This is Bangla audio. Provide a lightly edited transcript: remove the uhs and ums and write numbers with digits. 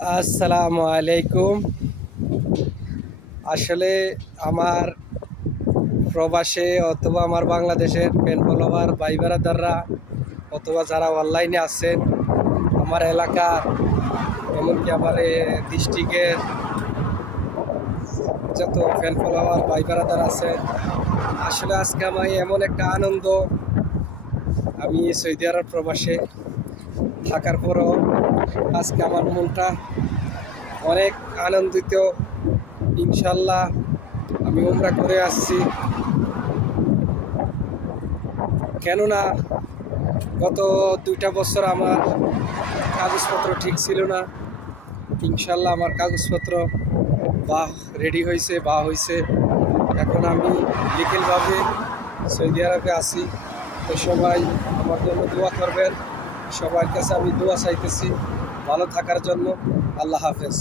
আসসালামু আলাইকুম। আসলে আমার প্রবাসে অথবা আমার বাংলাদেশের ফ্যান ফলোয়ার ভাই ব্রাদাররা অথবা যারা অনলাইনে আছেন, আমার এলাকার এমনকি আমার ডিস্ট্রিক্টের যত ফ্যান ফলোয়ার ভাই ব্রাদার আছে, আসলে আজকে আমার এমন একটা আনন্দ। আমি সৌদি আরব প্রবাসে থাকার পরও আজকে আমার মনটা অনেক আনন্দিত। ইনশাল্লাহ আমি উমরা করে আসছি, কেননা গত 2টা বছর আমার কাগজপত্র ঠিক ছিল না। ইনশাল্লাহ আমার কাগজপত্র রেডি হয়েছে, হয়েছে। এখন আমি লিগেলভাবে সৌদি আরবে আছি। তো সবাই আমার জন্য দোয়া করবেন। সবার কাছে আমি দোয়া চাইতেছি ভালো থাকার জন্য। আল্লাহ হাফেজ।